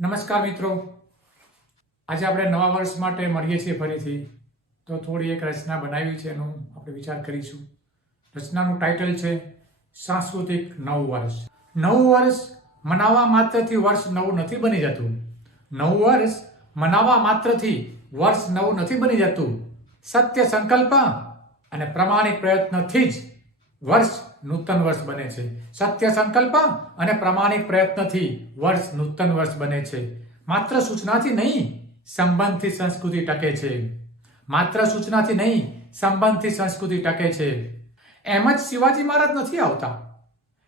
નમસ્કાર મિત્રો. આજે આપણે નવા વર્ષ માટે મળીએ છીએ ફરીથી. તો થોડી એક રચના બનાવી છે એનું આપણે વિચાર કરીશું. રચનાનું ટાઇટલ છે સાંસ્કૃતિક નવું વર્ષ. નવું વર્ષ મનાવવા માત્રથી વર્ષ નવું નથી બની જતું. નવું વર્ષ મનાવવા માત્રથી વર્ષ નવું નથી બની જતું. સત્ય સંકલ્પ અને પ્રમાણિક પ્રયત્નથી જ વર્ષ નૂતન વર્ષ બને છે. સત્ય સંકલ્પ અને પ્રમાણિક પ્રયત્નથી વર્ષ નૂતન વર્ષ બને છે. માત્ર સૂચનાથી નહીં, સંબંધથી સંસ્કૃતિ ટકે છે. માત્ર સૂચનાથી નહીં, સંબંધથી સંસ્કૃતિ ટકે છે. એમ જ શિવાજી મહારાજ નથી આવતા.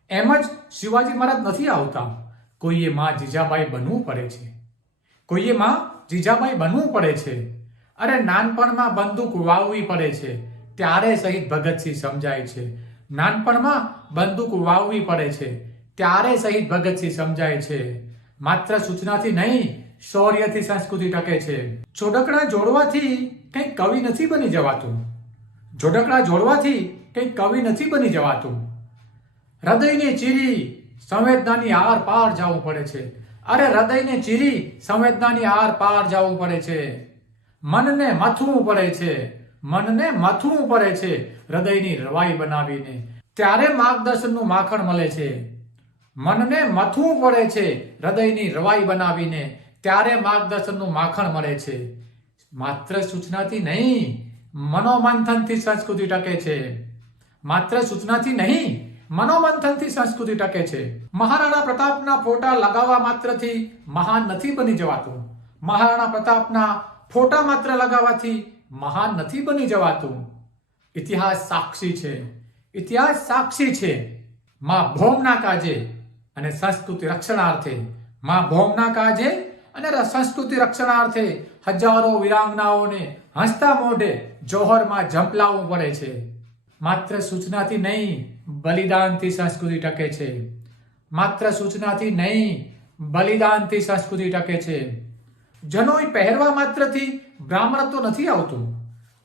એમ જ શિવાજી મહારાજ નથી આવતા. કોઈએ માં જીજાબાઈ બનવું પડે છે. કોઈએ માં જીજાબાઈ બનવું પડે છે. અરે નાનપણમાં બંદૂક વાવવી પડે છે. ત્યારે શહીદ ભગતસિંહ સમજાય છે. નાનપણમાં બંદૂક વાવવી પડે છે. ત્યારે શહીદ ભગતસિંહ સમજાય છે. માત્ર સૂચનાથી નહીં, શૌર્યથી સંસ્કૃતિ ટકે છે. જોડકડા જોડવાથી કંઈક કવિ નથી બની જવાતું. જોડકડા જોડવાથી કંઈક કવિ નથી બની જવાતું. હૃદયને ચીરી સંવેદનાની આર પાર જવું પડે છે. અરે, હૃદયને ચીરી સંવેદનાની આર પાર જવું પડે છે. મનને મથવું પડે છે. મનને મથવું પડે છે. હૃદયની રવાઈ બનાવીને. ત્યારે માર્ગદર્શનનું માખણ મળે છે. મનને મથવું પડે છે હૃદયની રવાઈ બનાવીને ત્યારે માર્ગદર્શનનું માખણ મળે છે. માત્ર સૂચનાથી નહીં, મનોમંથનથી સંસ્કૃતિ ટકે છે. માત્ર સૂચનાથી નહીં, મનોમંથનથી સંસ્કૃતિ ટકે છે. મહારાણા પ્રતાપના ફોટા લગાવવા માત્રથી મહાન નથી બની જવાતું. મહારાણા પ્રતાપના ફોટા માત્ર લગાવવાથી મહાન નથી બની જવાતું. ઇતિહાસ સાક્ષી છે. ઇતિહાસ સાક્ષી છે. માં ભૌમના કાજે અને સંસ્કૃતિ રક્ષણાર્થે. માં ભૌમના કાજે અને સંસ્કૃતિ રક્ષણાર્થે હજારો વિરાંગનાઓને હસતા મોઢે જોહરમાં ઝંપલાવવું પડે છે. માત્ર સૂચનાથી નહીં, બલિદાનથી સંસ્કૃતિ ટકે છે. માત્ર સૂચનાથી નહીં, બલિદાનથી સંસ્કૃતિ ટકે છે. જનોઈ પહેરવા માત્રથી બ્રાહ્મણત્વ નથી આવતું.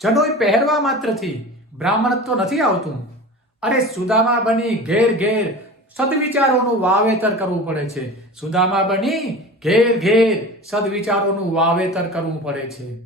જનોઈ પહેરવા માત્રથી બ્રાહ્મણત્વ નથી આવતું. અરે સુદામા બની ઘેર ઘેર સદવિચારોનું વાવેતર કરવું પડે છે. સુદામા બની ઘેર ઘેર સદવિચારોનું વાવેતર કરવું પડે છે.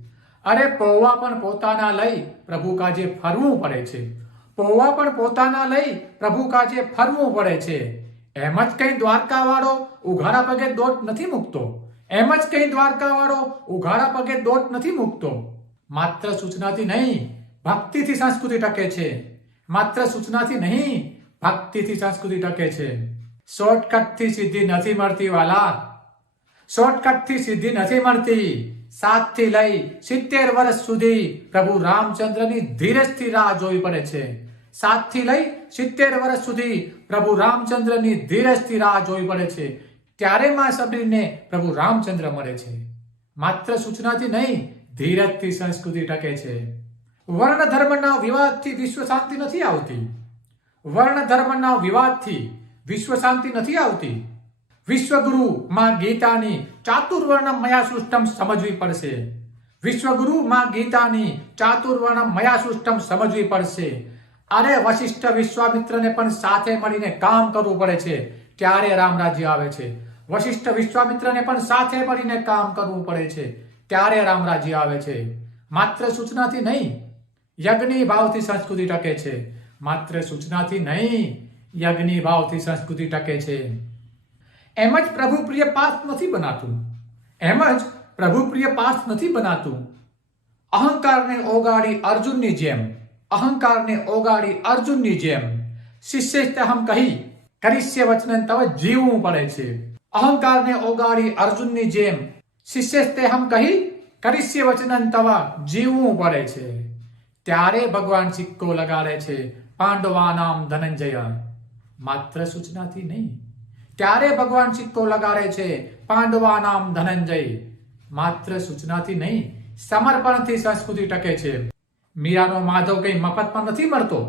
અરે પૌવા પણ પોતાના લઈ પ્રભુ કાજે ફરવું પડે છે. પૌવા પણ પોતાના લઈ પ્રભુ કાજે ફરવું પડે છે. એમ જ કઈ દ્વારકા વાળો ઉઘાડા પગે દોટ નથી મૂકતો. એમ જ કઈ દ્વારકા વાળો ઉઘાડા પગે દોટ નથી મૂકતો. માત્ર સૂચનાથી નહીં, ભક્તિથી સંસ્કૃતિ ટકે છે. માત્ર સૂચનાથી નહીં, ભક્તિથી સંસ્કૃતિ ટકે છે. શોર્ટકટથી સિદ્ધિ નથી મળતી, વાલા. શોર્ટકટથી સિદ્ધિ નથી મળતી. સાતથી લઈ સિત્તેર વર્ષ સુધી પ્રભુ રામચંદ્રની ધીરજથી રાહ જોવી પડે છે. સાતથી લઈ સિત્તેર વર્ષ સુધી પ્રભુ રામચંદ્રની ધીરજથી રાહ જોવી પડે છે. ત્યારે માં સબરીને પ્રભુ રામચંદ્ર મળે છે. માત્ર સૂચનાથી નહીં, ધીરજથી સંસ્કૃતિ ટકે છે. વર્ણ ધર્મના વિવાદથી વિશ્વ શાંતિ નથી આવતી. વર્ણ ધર્મના વિવાદથી વિશ્વ શાંતિ નથી આવતી. વિશ્વગુરુ માં ગીતાની ચાતુર્વર્ણ મયા સૃષ્ટમ સમજવી પડશે. વિશ્વગુરુ માં ગીતાની ચાતુર્વર્ણ મયા સૃષ્ટમ સમજવી પડશે. અરે વશિષ્ઠ વિશ્વામિત્રને પણ સાથે મળીને કામ કરવું પડે છે. ત્યારે રામ રાજ્ય આવે છે. વશિષ્ઠ વિશ્વામિત્રને પણ સાથે મળીને કામ કરવું પડે છે. ત્યારે રામ રાજ્ય આવે છે. માત્ર સૂચનાથી નહીં યજ્ઞી ભાવથી સંસ્કૃતિ ટકે છે. માત્ર સૂચનાથી નહીં યજ્ઞી ભાવથી સંસ્કૃતિ ટકે છે. એમ જ પ્રભુ પ્રિય પાઠ નથી બનાતું. એમ જ પ્રભુ પ્રિય પાઠ નથી બનાતું. અહંકારને ઓગાડી અર્જુનની જેમ, અહંકારને ઓગાડી અર્જુનની જેમ. શિષ્ય હમ કહી કરીશ્ય વચન તવ જીવવું પડે છે. અહંકારને ઓગાડી અર્જુનની જેમ શિષ્ય હમ કહી કરીશ્ય વચન તવ જીવવું પડે છે. ત્યારે ભગવાન સિક્કો લગાડે છે, પાંડવાનામ ધનંજય માત્ર સૂચનાથી નહીં, ત્યારે ભગવાન સિક્કો લગાડે છે, પાંડવાનામ ધનંજય. માત્ર સૂચનાથી નહીં, સમર્પણથી સંસ્કૃતિ ટકે છે. મીરાનો માધવ કઈ મફતમાં નથી મળતો.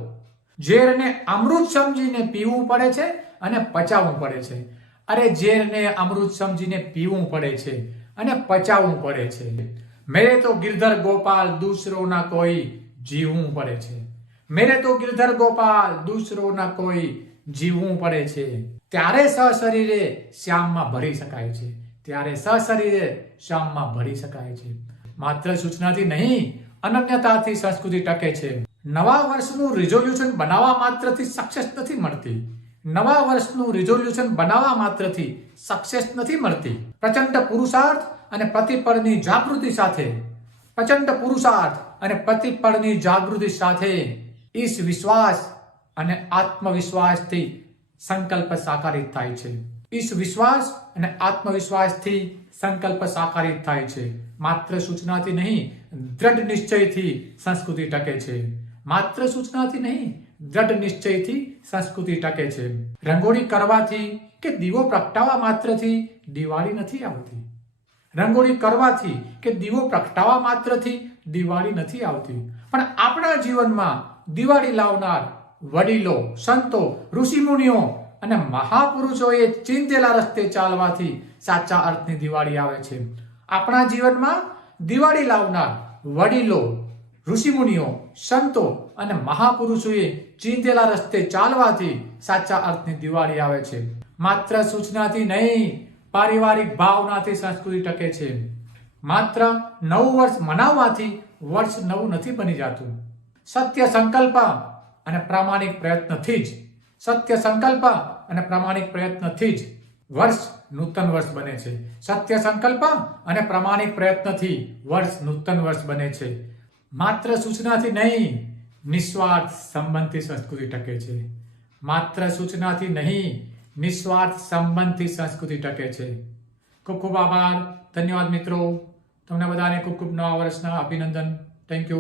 ઝેરને અમૃત સમજીને પીવું પડે છે અને પચાવવું પડે છે. અરે ઝેરને અમૃત સમજીને પીવું પડે છે અને પચાવવું પડે છે. મેરે તો ગિરધર ગોપાલ દૂસરોના કોઈ જીવવું પડે છે. મેરે તો ગિરધર ગોપાલ દૂસરોના કોઈ જીવવું પડે છે. ત્યારે સશરીરે શ્યામમાં ભરી શકાય છે. ત્યારે સશરીરે શ્યામમાં ભરી શકાય છે. માત્ર સૂચનાથી નહીં, અનન્યતાથી સંસ્કૃતિ ટકે છે. નવા વર્ષનું રિઝોલ્યુશન બનાવવા માત્રથી સક્સેસ નથી મળતી. નવા વર્ષનું રિઝોલ્યુશન બનાવવા માત્રથી સક્સેસ નથી મળતી. પ્રચંડ પુરુષાર્થ અને પ્રતિપળની જાગૃતિ સાથે. પ્રચંડ પુરુષાર્થ અને પ્રતિપળની જાગૃતિ સાથે ઈશ વિશ્વાસ અને આત્મવિશ્વાસથી સંકલ્પ સાકારિત થાય છે. ઈશ વિશ્વાસ અને આત્મવિશ્વાસથી સંકલ્પ સાકારિત થાય છે. માત્ર સૂચનાથી નહીં, દ્રઢ નિશ્ચયથી સંસ્કૃતિ ટકે છે. માત્ર સૂચનાથી નહીં, દ્રઢ નિશ્ચયથી સંસ્કૃતિ ટકે છે. રંગોળી કરવાથી કે દીવો પ્રગટાવવા માત્રથી દિવાળી નથી આવતી. રંગોળી કરવાથી કે દીવો પ્રગટાવવા માત્રથી દિવાળી નથી આવતી. પણ આપણા જીવનમાં દિવાળી લાવનાર વડીલો, સંતો, ઋષિમુનિઓ અને મહાપુરુષોએ ચિંતેલા રસ્તે ચાલવાથી સાચા અર્થની દિવાળી આવે છે. આપણા જીવનમાં દિવાળી લાવનાર વડીલો, ઋષિમુનિઓ, સંતો અને મહાપુરુષોએ ચિંતેલા રસ્તે ચાલવાથી સાચા અર્થની દિવાળી આવે છે. માત્ર સૂચનાથી નહીં, પારિવારિક ભાવનાથી સંસ્કૃતિ ટકે છે. માત્ર નવું વર્ષ મનાવવાથી વર્ષ નવું નથી બની જતું. સત્ય સંકલ્પ અને પ્રામાણિક પ્રયત્નથી જ, સત્ય સંકલ્પ અને પ્રામાણિક પ્રયત્નથી જ વર્ષ નૂતન વર્ષ બને છે. સત્ય સંકલ્પ અને પ્રામાણિક પ્રયત્નથી વર્ષ નૂતન વર્ષ બને છે. માત્ર સૂચનાથી નહીં, નિસ્વાર્થ સંબંધથી સંસ્કૃતિ ટકે છે. માત્ર સૂચનાથી નહીં, નિસ્વાર્થ સંબંધથી સંસ્કૃતિ ટકે છે. ખૂબ ખૂબ આભાર. ધન્યવાદ મિત્રો. તમને બધાને ખૂબ ખૂબ નવા વર્ષના અભિનંદન. Thank you